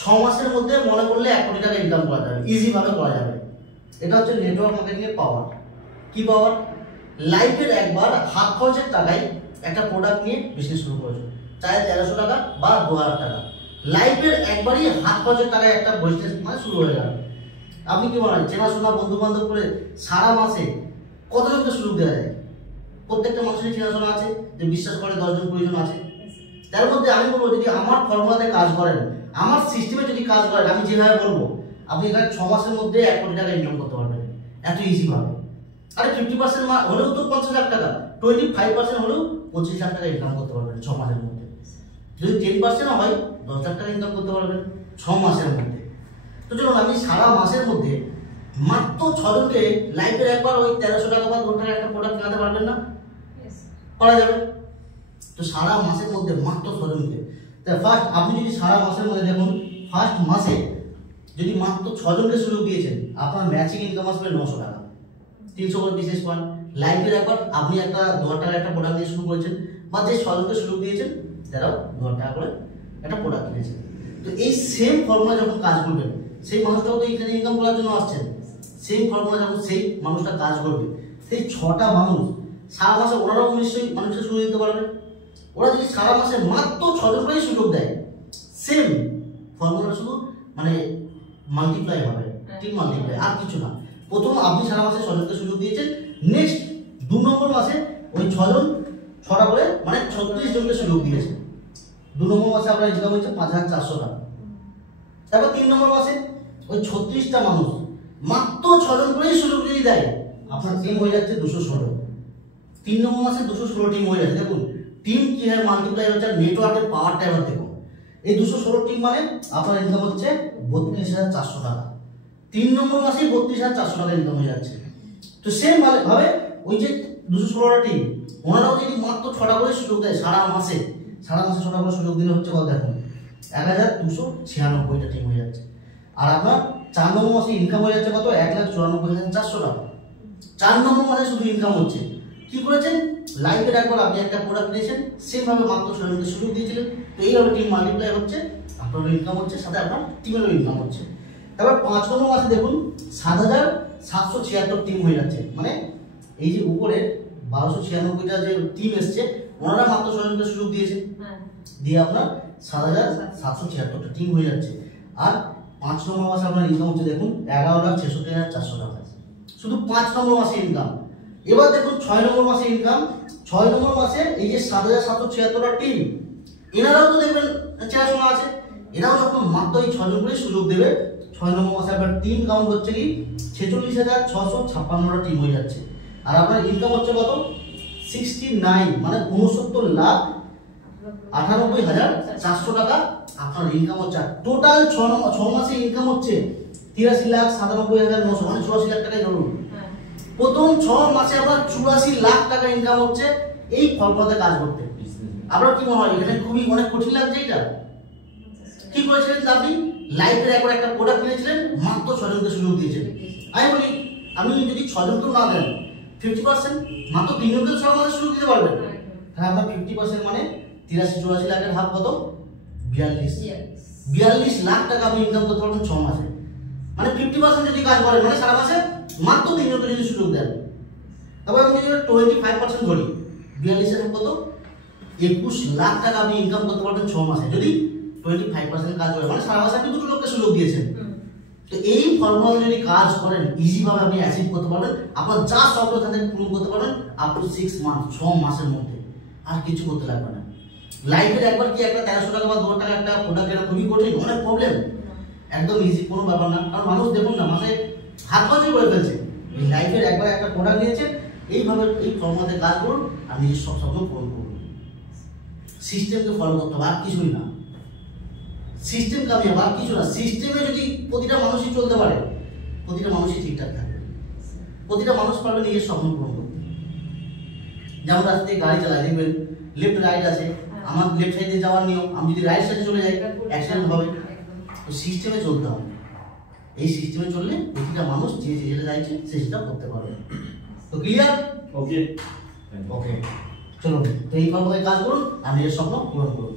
6 মাসের মধ্যে মনে করলে 1 কোটি টাকা ইনকাম করা যাবে, ইজি ভাবে করা যাবে। এটা হচ্ছে নেটওয়ার্ক মার্কেটিং এর পাওয়ার। কি পাওয়ার? লাইফের একবার হাত খরচের টাকায় একটা প্রোডাক্ট নিয়ে বিজনেস শুরু করেছো, চাই 1300 টাকা বা 2000 টাকা, লাইফের একবারই হাত খরচের টাকায় একটা বিজনেস মানে শুরু হয়ে গেল। আপনি কি বলেন, চেনাশোনা বন্ধু বান্ধব করে সারা মাসে কতজনকে সুযোগ দেওয়া যায়? প্রত্যেকটা মানুষের চেনাশোনা আছে, যে বিশ্বাস করে 10 জন 20 জন আছে। তার মধ্যে আমি বলবো, যদি আমার ফর্মুলাতে কাজ করেন, আমার সিস্টেমে যদি কাজ করেন, আমি যেভাবে বলবো, আপনি এখানে 6 মাসের মধ্যে 1 কোটি টাকা ইনকাম করতে পারবেন এত ইজি ভাবে। আরে 50% হলেও তো 50 লাখ টাকা, 25% হলেও 25 লাখ টাকা ইনকাম করতে পারবেন 6 মাসের মধ্যে। যদি 10% হয় 10 লাখ টাকা ইনকাম করতে পারবেন 6 মাসের মধ্যে। তো চলুন, আপনি সারা মাসের মধ্যে মাত্র 6 জনকে লাইফের একবার ওই 1300 টাকা বা 2 টাকা একটা প্রোডাক্ট কেনাতে পারবেন না? করা যাবে। তো সারা মাসের মধ্যে মাত্র 6 জনকে, তাই ফার্স্ট আপনি যদি সারা মাসের মধ্যে দেখুন, ফার্স্ট মাসে যদি মাত্র 6 জনকে সুযোগ দিয়েছেন, আপনার ম্যাচিং ইনকাম আসবে 900 টাকা, 300 করে বিশেষ পয়েন্ট। লাইফের একবার আপনি একটা 2000 টাকা একটা প্রোডাক্ট দিয়ে শুরু করেছেন, বা যে 6 জনকে সুযোগ দিয়েছেন তারাও 2000 টাকা করে একটা প্রোডাক্ট কিনেছেন। তো এই সেম ফর্মুলা যখন কাজ করবেন, সেই মানুষটাও তো এখানে ইনকাম করার জন্য আসছেন, সেম ফর্মুলা যখন সেই মানুষটা কাজ করবে, সেই 6টা মানুষ সারা মাসে ওনারাও নিশ্চয়ই মানুষকে সুযোগ দিতে পারবে। ওরা যদি সারা মাসে মাত্র 6 জন করেই সুযোগ দেয়, সেম ফর্মুলা শুধু মানে মাল্টিপ্লাই হবে, টিম মাল্টিপ্লাই, আর কিছু না। প্রথম আপনি সারা মাসে 6 জনকে সুযোগ দিয়েছেন, নেক্সট 2 নম্বর মাসে ওই 6 জন 6টা করে মানে 36 জনকে সুযোগ দিয়েছেন। 2 নম্বর মাসে আপনার ইনকাম হচ্ছে 5400 টাকা। তারপর 3 নম্বর মাসে ওই 36টা মানুষ মাত্র 6 জন করেই সুযোগ যদি দেয়, আপনার টিম হয়ে যাচ্ছে 216। 3 নম্বর মাসে 216 টিম হয়ে যাচ্ছে। দেখুন টিম কিভাবে মাল্টিপ্লাই হচ্ছে, নেটওয়ার্কের পাওয়ারটা এবার দেখুন। এই 216 টিম মানে আপনার ইনকাম হচ্ছে 32400 টাকা। 3 নম্বর মাসে 32400 টাকা ইনকাম হয়ে যাচ্ছে। তো সেম ভাবে ওই যে 216টা টিম, ওনারাও যদি মাত্র 6টা করে সুযোগ দেয় সারা মাসে 6টা করে সুযোগ দিলে হচ্ছে কত দেখুন, 1296টা টিম হয়ে যাচ্ছে। আর আপনার 4 নম্বর মাসে ইনকাম হয়ে যাচ্ছে কত, 1,94,400 টাকা। 4 নম্বর মাসে শুধু ইনকাম হচ্ছে। কি করেছেন, লাইফের একবার আপনি একটা প্রোডাক্ট নিয়েছেন, সেম ভাবে মাত্র 6 জনকে সুযোগ দিয়েছিলেন। তো এইভাবে টিম মাল্টিপ্লাই হচ্ছে, আপনারও ইনকাম হচ্ছে, সাথে আপনার টিমেরও ইনকাম হচ্ছে। তারপর 5 নম্বর মাসে দেখুন 7,776 টিম হয়ে যাচ্ছে। মানে এই যে উপরে 1296টা যে টিম এসছে, ওনারা মাত্র 6 জনকে সুযোগ দিয়েছে, দিয়ে আপনার 7,776টা টিম হয়ে যাচ্ছে। আর 5 নম্বর মাসে আপনার ইনকাম হচ্ছে দেখুন 11,66,400 টাকা, শুধু 5 নম্বর মাসে ইনকাম। এবার দেখুন 6 নম্বর মাসে ইনকাম। 6 নম্বর মাসে এই যে 7,776টা টিম, এনারাও তো দেখবেন চেনাশোনা আছে, এরাও যখন মাত্র এই 6 জন করে সুযোগ দেবে, 6 নম্বর মাসে আপনার টিম কাউন্ট হচ্ছে কি 46,656টা টিম হয়ে যাচ্ছে। আর আপনার ইনকাম হচ্ছে কত, 69 মানে 69,98,400 টাকা আপনার ইনকাম হচ্ছে। টোটাল 6 মাসে ইনকাম হচ্ছে 83,97,900 মানে 84 লাখ টাকাই ধরুন। প্রথম 6 মাসে আপনার 84 লাখ টাকা ইনকাম হচ্ছে এই ফর্মুলাতে কাজ করতে। আপনার কি মনে হয় এখানে খুবই অনেক কঠিন লাগছে? এটা কি করেছিলেন আপনি, লাইফের একবার একটা প্রোডাক্ট কিনেছিলেন, মাত্র 6 জনকে সুযোগ দিয়েছিলেন। আমি বলি, আপনি যদি 6 জনকে না দেন 50%, মাত্র 3 জনকে 6 মাসে সুযোগ দিতে পারবেন, তাহলে আপনার 50% মানে 83-84 লাখের হাফ কত, 42 লাখ টাকা আপনি ইনকাম করতে পারবেন 6 মাসে। মানে 50% যদি কাজ করেন, মানে সারা মাসে মাত্র 3 জনকে যদি সুযোগ দেন, তারপর আমি যদি 25% ধরি, 42 এর কত, 21 লাখ টাকা আপনি ইনকাম করতে পারবেন 6 মাসে, যদি 25% কাজ করে, মানে সারা মাসে আপনি 2 লোককে সুযোগ দিয়েছেন। তো এই ফর্মুলা যদি কাজ করেন, ইজি ভাবে আপনি অ্যাচিভ করতে পারবেন, আপনার যা স্বপ্ন থাকে পূরণ করতে পারবেন আপ টু 6 মান্থ, 6 মাসের মধ্যে। আর কিছু করতে লাগবে না। লাইফের একবার কি একটা 1300 টাকা বা 2000 টাকা একটা প্রোডাক্ট কেনা খুবই কঠিন, অনেক প্রবলেম, একদম ইজি কোনো ব্যাপার না। কারণ মানুষ দেখুন না, মাসে হাত খরচ করে ফেলছে। এই লাইফের একবার একটা প্রোডাক্ট নিয়েছে, এইভাবে এই ফর্মুলাতে কাজ করুন আর নিজের সব স্বপ্ন পূরণ করুন। সিস্টেমকে ফলো করতে হবে, আর কিছুই না। সিস্টেম কামিয়ে আর কিছু না। সিস্টেমে যদি প্রতিটা মানুষই চলতে পারে, প্রতিটা মানুষই ঠিকঠাক থাকবে, প্রতিটা মানুষ পারবে নিজের স্বপ্ন পূরণ করতে। যেমন রাস্তা দিয়ে গাড়ি চালায়, দেখবেন লেফট রাইট আছে, আমার লেফট সাইডে যাওয়ার নিয়ম, আমি যদি রাইট সাইডে চলে যাই অ্যাক্সিডেন্ট হবে। তো সিস্টেমে চলতে হবে। এই সিস্টেমে চললে প্রতিটা মানুষ যে যেটা চাইছে সে সেটা করতে পারবে। তো ক্লিয়ার? ওকে ওকে, চলুন তো এই ফর্মুলায় কাজ করুন আর নিজের স্বপ্ন পূরণ করুন।